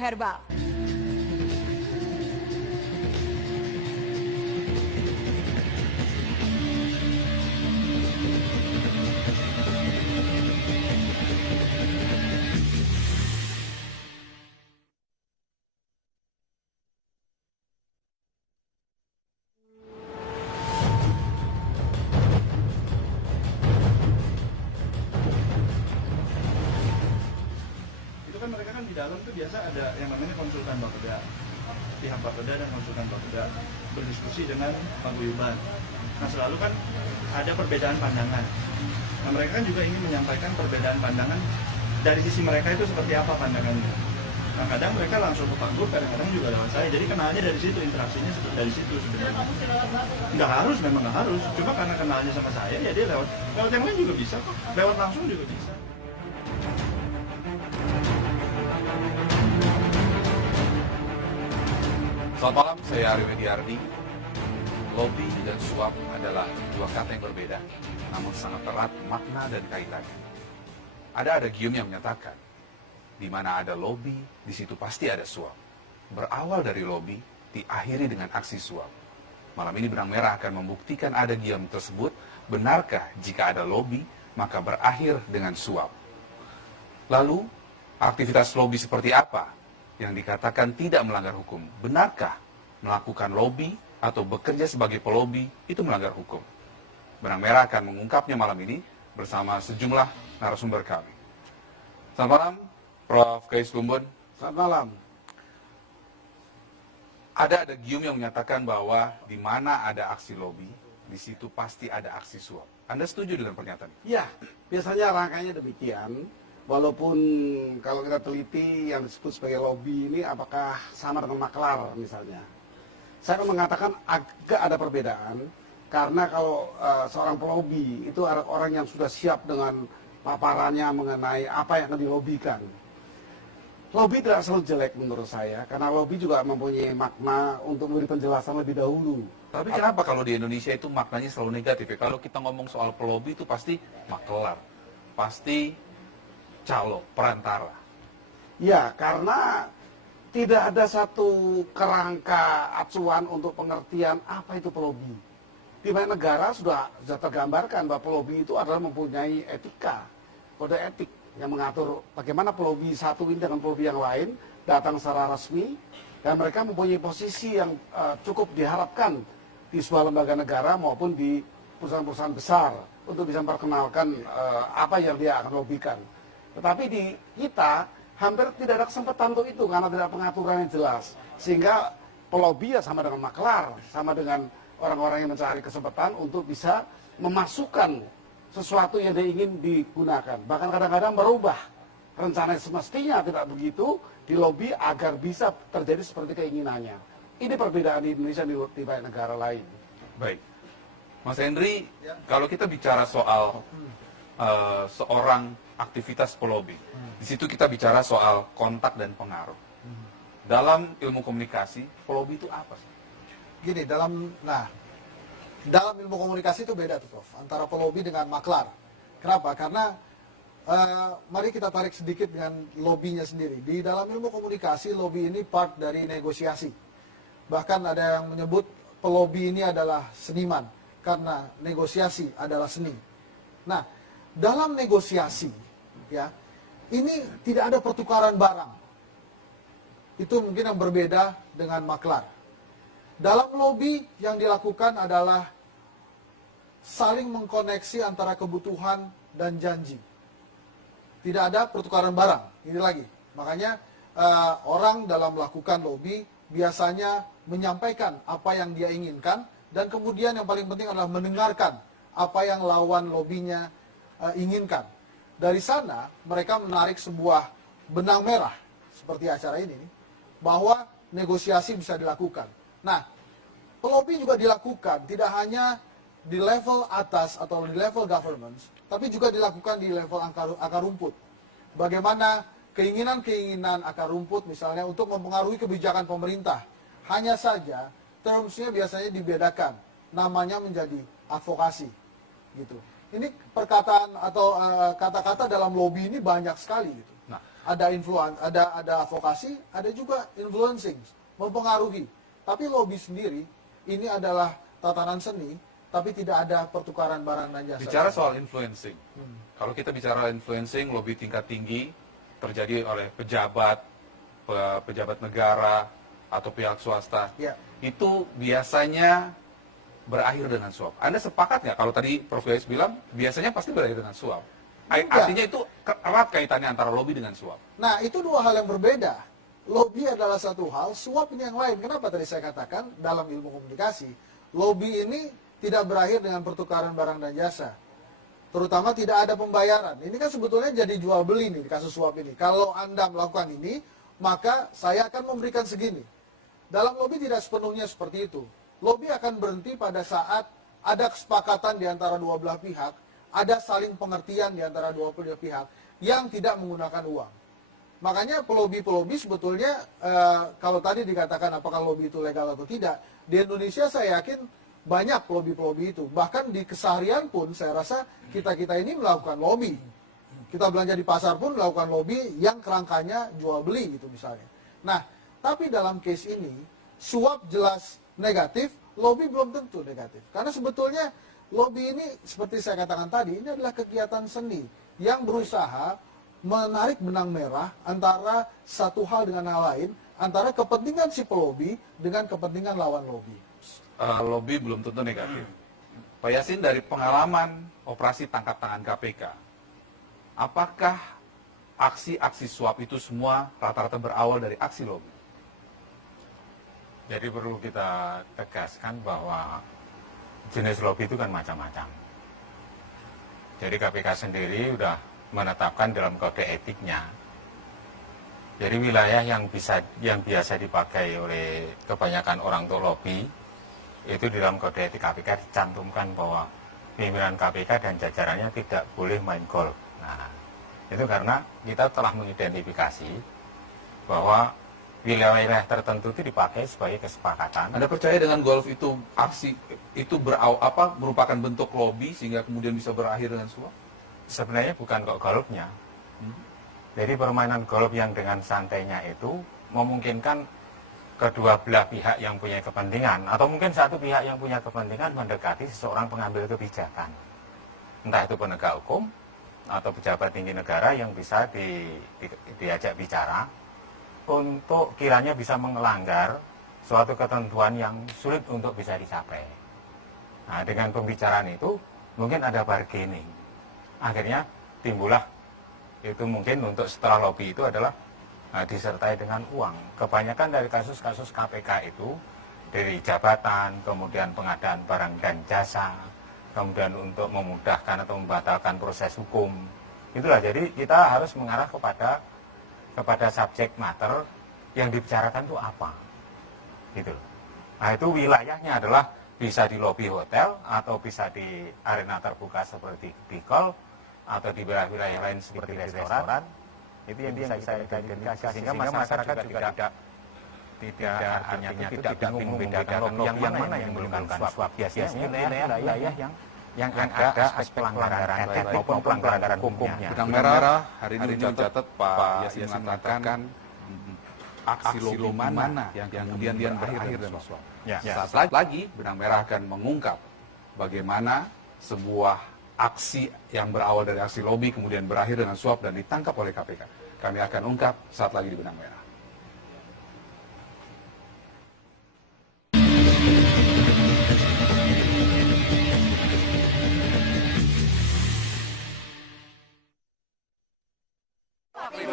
Herbal. Mereka kan di dalam tuh biasa ada yang namanya konsultan Bapeda, pihak Bapeda dan konsultan Bapeda berdiskusi dengan paguyuban. Nah selalu kan ada perbedaan pandangan. Nah mereka kan juga ingin menyampaikan perbedaan pandangan dari sisi mereka itu seperti apa pandangannya. Nah kadang mereka langsung ke Pak Gub, kadang-kadang juga lewat saya. Jadi kenalnya dari situ, interaksinya dari situ sebenarnya. Nggak harus, memang nggak harus. Cuma karena kenalnya sama saya, ya dia lewat yang lain juga bisa kok. Lewat langsung juga bisa. Selamat malam, saya Ari Mediardi. Lobby dan suap adalah dua kata yang berbeda, namun sangat erat makna dan kaitannya. Ada adagium yang menyatakan, di mana ada lobby, di situ pasti ada suap. Berawal dari lobby, diakhiri dengan aksi suap. Malam ini Benang Merah akan membuktikan adagium tersebut, benarkah jika ada lobby, maka berakhir dengan suap. Lalu, aktivitas lobby seperti apa yang dikatakan tidak melanggar hukum? Benarkah melakukan lobby atau bekerja sebagai pelobi itu melanggar hukum? Benang Merah akan mengungkapnya malam ini bersama sejumlah narasumber kami. Selamat malam, Prof. Gayus Lumbun. Selamat malam. Ada adagium yang menyatakan bahwa di mana ada aksi lobby, di situ pasti ada aksi suap. Anda setuju dengan pernyataan ini? Ya, biasanya rangkainya demikian. Walaupun kalau kita teliti yang disebut sebagai lobby ini apakah sama dengan maklar misalnya. Saya akan mengatakan agak ada perbedaan. Karena kalau seorang pelobi itu ada orang yang sudah siap dengan paparannya mengenai apa yang akan dilobikan. Lobby tidak selalu jelek menurut saya. Karena lobby juga mempunyai makna untuk memberi penjelasan lebih dahulu. Tapi kenapa kalau di Indonesia itu maknanya selalu negatif ya? Kalau kita ngomong soal pelobi itu pasti maklar. Pasti calo, perantara. Ya, karena tidak ada satu kerangka acuan untuk pengertian apa itu pelobi. Di banyak negara sudah tergambarkan bahwa pelobi itu adalah mempunyai etika, kode etik yang mengatur bagaimana pelobi satu ini dengan pelobi yang lain datang secara resmi, dan mereka mempunyai posisi yang cukup diharapkan di sebuah lembaga negara maupun di perusahaan-perusahaan besar untuk bisa memperkenalkan apa yang dia akan lobikan. Tetapi di kita hampir tidak ada kesempatan untuk itu karena tidak ada pengaturan yang jelas. Sehingga pelobi ya sama dengan maklar, sama dengan orang-orang yang mencari kesempatan untuk bisa memasukkan sesuatu yang dia ingin digunakan. Bahkan kadang-kadang merubah rencana semestinya tidak begitu di lobi agar bisa terjadi seperti keinginannya. Ini perbedaan di Indonesia di banyak negara lain. Baik. Mas Henry, kalau kita bicara soal seorang aktivitas pelobi. Di situ kita bicara soal kontak dan pengaruh. Dalam ilmu komunikasi, pelobi itu apa sih? Gini, dalam ilmu komunikasi itu beda tuh, Prof, antara pelobi dengan maklar. Kenapa? Karena mari kita tarik sedikit dengan lobbynya sendiri. Di dalam ilmu komunikasi, lobby ini part dari negosiasi. Bahkan ada yang menyebut pelobi ini adalah seniman karena negosiasi adalah seni. Nah, dalam negosiasi, ya, ini tidak ada pertukaran barang. Itu mungkin yang berbeda dengan maklar. Dalam lobby yang dilakukan adalah saling mengkoneksi antara kebutuhan dan janji. Tidak ada pertukaran barang. Ini lagi. Makanya orang dalam melakukan lobby biasanya menyampaikan apa yang dia inginkan, dan kemudian yang paling penting adalah mendengarkan apa yang lawan lobbynya inginkan. Dari sana mereka menarik sebuah benang merah seperti acara ini, bahwa negosiasi bisa dilakukan. Nah, pelobi juga dilakukan tidak hanya di level atas atau di level government, tapi juga dilakukan di level akar rumput. Bagaimana keinginan-keinginan akar rumput misalnya untuk mempengaruhi kebijakan pemerintah. Hanya saja termsnya biasanya dibedakan, namanya menjadi advokasi, gitu. Ini perkataan atau kata-kata dalam lobby ini banyak sekali, gitu. Nah, ada ada advokasi, ada juga influencing, mempengaruhi. Tapi lobby sendiri ini adalah tatanan seni, tapi tidak ada pertukaran barang dan jasa. Bicara soal influencing, kalau kita bicara influencing, lobby tingkat tinggi terjadi oleh pejabat negara atau pihak swasta, Ya. itu biasanya berakhir dengan suap. Anda sepakat nggak kalau tadi Prof. Gayus bilang biasanya pasti berakhir dengan suap? Enggak. Artinya itu erat kaitannya antara lobby dengan suap. Nah, itu dua hal yang berbeda. Lobby adalah satu hal, suap ini yang lain. Kenapa tadi saya katakan dalam ilmu komunikasi, lobby ini tidak berakhir dengan pertukaran barang dan jasa. Terutama tidak ada pembayaran. Ini kan sebetulnya jadi jual beli nih di kasus suap ini. Kalau Anda melakukan ini, maka saya akan memberikan segini. Dalam lobby tidak sepenuhnya seperti itu. Lobby akan berhenti pada saat ada kesepakatan di antara dua belah pihak, ada saling pengertian di antara dua belah pihak yang tidak menggunakan uang. Makanya pelobi-pelobi sebetulnya, kalau tadi dikatakan apakah lobby itu legal atau tidak, di Indonesia saya yakin banyak pelobi-pelobi itu. Bahkan di keseharian pun saya rasa kita-kita ini melakukan lobby. Kita belanja di pasar pun melakukan lobby yang kerangkanya jual beli gitu misalnya. Nah, tapi dalam case ini, suap jelas negatif, lobby belum tentu negatif. Karena sebetulnya lobby ini seperti saya katakan tadi, ini adalah kegiatan seni yang berusaha menarik benang merah antara satu hal dengan hal lain, antara kepentingan si pelobi dengan kepentingan lawan lobby. Lobby belum tentu negatif. Pak Yasin, dari pengalaman operasi tangkap tangan KPK, apakah aksi-aksi suap itu semua rata-rata berawal dari aksi lobby? Jadi perlu kita tegaskan bahwa jenis lobby itu kan macam-macam. Jadi KPK sendiri sudah menetapkan dalam kode etiknya. Jadi wilayah yang biasa dipakai oleh kebanyakan orang untuk lobby, itu di dalam kode etik KPK dicantumkan bahwa pimpinan KPK dan jajarannya tidak boleh main golf. Nah, itu karena kita telah mengidentifikasi bahwa wilayah tertentu itu dipakai sebagai kesepakatan. Anda percaya dengan golf itu aksi itu merupakan bentuk lobby sehingga kemudian bisa berakhir dengan suap? Sebenarnya bukan kok golfnya. Jadi permainan golf yang dengan santainya itu memungkinkan kedua belah pihak yang punya kepentingan, atau mungkin satu pihak yang punya kepentingan mendekati seseorang pengambil kebijakan. Entah itu penegak hukum atau pejabat tinggi negara yang bisa diajak bicara untuk kiranya bisa mengelanggar suatu ketentuan yang sulit untuk bisa dicapai. Nah, dengan pembicaraan itu mungkin ada bargaining. Akhirnya timbullah itu mungkin untuk setelah lobby itu adalah disertai dengan uang. Kebanyakan dari kasus-kasus KPK itu dari jabatan, kemudian pengadaan barang dan jasa, kemudian untuk memudahkan atau membatalkan proses hukum. Itulah, jadi kita harus mengarah kepada subjek matter yang dibicarakan itu apa, gitu. Nah, itu wilayahnya adalah bisa di lobi hotel atau bisa di arena terbuka seperti di golf atau di wilayah lain seperti di restoran. Itu yang bisa kita identifikasi sehingga masyarakat juga tidak artinya tidak bingung membedakan lobby yang mana yang menggunakan suap. Biasanya wilayah yang ada aspek pelanggaran etik maupun pelanggaran hukumnya. Benang merah hari ini mencatat Pak Yasin mengatakan aksi lobby mana yang kemudian berakhir dengan suap. Saat lagi benang merah akan mengungkap bagaimana sebuah aksi yang berawal dari aksi lobby kemudian berakhir dengan suap dan ditangkap oleh KPK. Kami akan ungkap saat lagi di benang merah.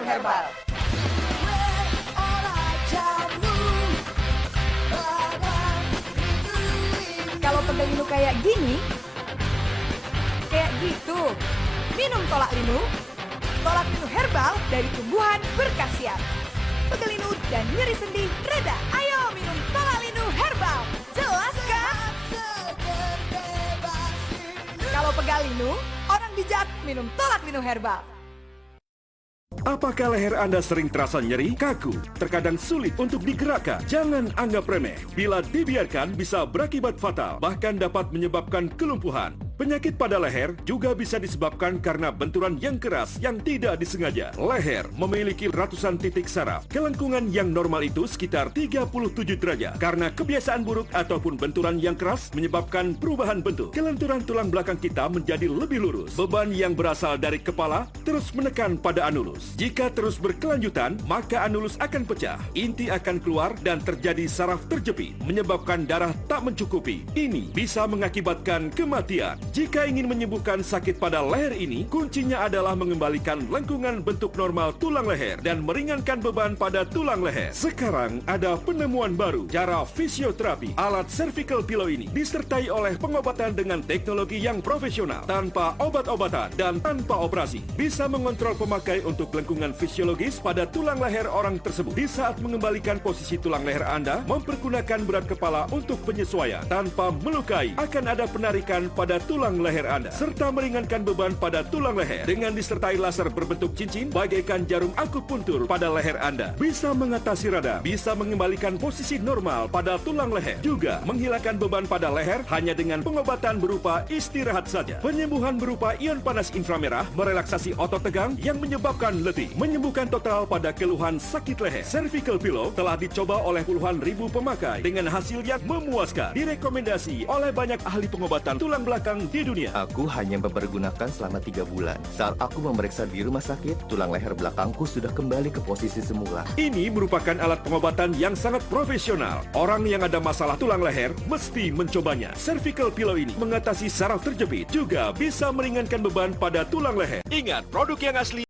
Herbal. Kalau pegal linu kayak gini, kayak gitu, minum tolak linu herbal dari tumbuhan berkhasiat. Pegal linu dan nyeri sendi reda. Ayo minum tolak linu herbal. Jelas kan? Kalau pegal linu, orang bijak minum tolak linu herbal. Apakah leher Anda sering terasa nyeri, kaku, terkadang sulit untuk digerakkan? Jangan anggap remeh. Bila dibiarkan bisa berakibat fatal, bahkan dapat menyebabkan kelumpuhan. Penyakit pada leher juga bisa disebabkan karena benturan yang keras yang tidak disengaja. Leher memiliki ratusan titik saraf. Kelengkungan yang normal itu sekitar 37 derajat. Karena kebiasaan buruk ataupun benturan yang keras menyebabkan perubahan bentuk. Kelenturan tulang belakang kita menjadi lebih lurus. Beban yang berasal dari kepala terus menekan pada anulus. Jika terus berkelanjutan, maka anulus akan pecah. Inti akan keluar dan terjadi saraf terjepit, menyebabkan darah tak mencukupi. Ini bisa mengakibatkan kematian. Jika ingin menyembuhkan sakit pada leher ini, kuncinya adalah mengembalikan lengkungan bentuk normal tulang leher dan meringankan beban pada tulang leher. Sekarang ada penemuan baru, cara fisioterapi. Alat cervical pillow ini disertai oleh pengobatan dengan teknologi yang profesional, tanpa obat-obatan dan tanpa operasi. Bisa mengontrol pemakai untuk lengkungan fisiologis pada tulang leher orang tersebut. Di saat mengembalikan posisi tulang leher Anda, mempergunakan berat kepala untuk penyesuaian. Tanpa melukai, akan ada penarikan pada tulang leher Anda, serta meringankan beban pada tulang leher dengan disertai laser berbentuk cincin bagaikan jarum akupuntur pada leher Anda. Bisa mengatasi radang, bisa mengembalikan posisi normal pada tulang leher, juga menghilangkan beban pada leher hanya dengan pengobatan berupa istirahat saja. Penyembuhan berupa ion panas inframerah merelaksasi otot tegang yang menyebabkan letih, menyembuhkan total pada keluhan sakit leher. Cervical pillow telah dicoba oleh puluhan ribu pemakai dengan hasil yang memuaskan, direkomendasi oleh banyak ahli pengobatan tulang belakang di dunia. Aku hanya mempergunakan selama 3 bulan. Saat aku memeriksa di rumah sakit, tulang leher belakangku sudah kembali ke posisi semula. Ini merupakan alat pengobatan yang sangat profesional. Orang yang ada masalah tulang leher mesti mencobanya. Cervical pillow ini mengatasi saraf terjepit, juga bisa meringankan beban pada tulang leher. Ingat, produk yang asli